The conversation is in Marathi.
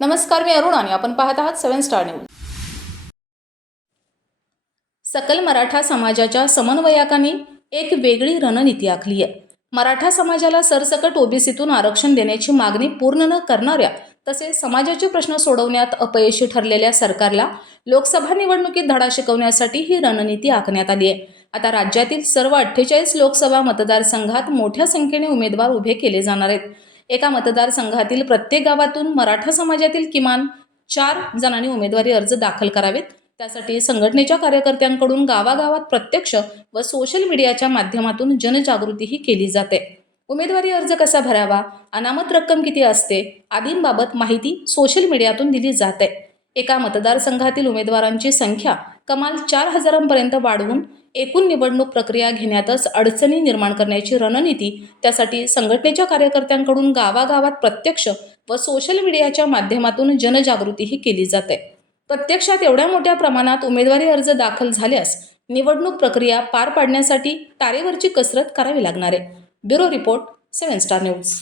नमस्कार मी अरुण आणि आपण पाहत आहात सेवन स्टार न्यूज. सकल मराठा समाजाच्या समन्वयकांनी एक वेगळी रणनीती आखली आहे. मराठा समाजाला सरसकट ओबीसीतून आरक्षण देण्याची मागणी पूर्ण न करणाऱ्या तसेच समाजाचे प्रश्न सोडवण्यात अपयशी ठरलेल्या सरकारला लोकसभा निवडणुकीत धडा शिकवण्यासाठी ही रणनीती आखण्यात आली आहे. आता राज्यातील सर्व अठ्ठेचाळीस लोकसभा मतदारसंघात मोठ्या संख्येने उमेदवार उभे केले जाणार आहेत. एका मतदारसंघातील प्रत्येक गावातून मराठा समाजातील किमान चार जणांनी उमेदवारी अर्ज दाखल करावेत. त्यासाठी संघटनेच्या कार्यकर्त्यांकडून गावागावात प्रत्यक्ष व सोशल मीडियाच्या माध्यमातून जनजागृतीही केली जाते. उमेदवारी अर्ज कसा भरावा? अनामत रक्कम किती असते? आदींबाबत माहिती सोशल मीडियातून दिली जाते. एका मतदारसंघातील उमेदवारांची संख्या कमाल चार हजारांपर्यंत वाढवून एकूण निवडणूक प्रक्रिया घेण्यातच अडचणी निर्माण करण्याची रणनीती त्यासाठी संघटनेच्या कार्यकर्त्यांकडून गावागावात प्रत्यक्ष व सोशल मीडियाच्या माध्यमातून जनजागृतीही केली जाते. प्रत्यक्षात एवढ्या मोठ्या प्रमाणात उमेदवारी अर्ज दाखल झाल्यास निवडणूक प्रक्रिया पार पाडण्यासाठी तारेवरची कसरत करावी लागणार आहे. Bureau report seven star news.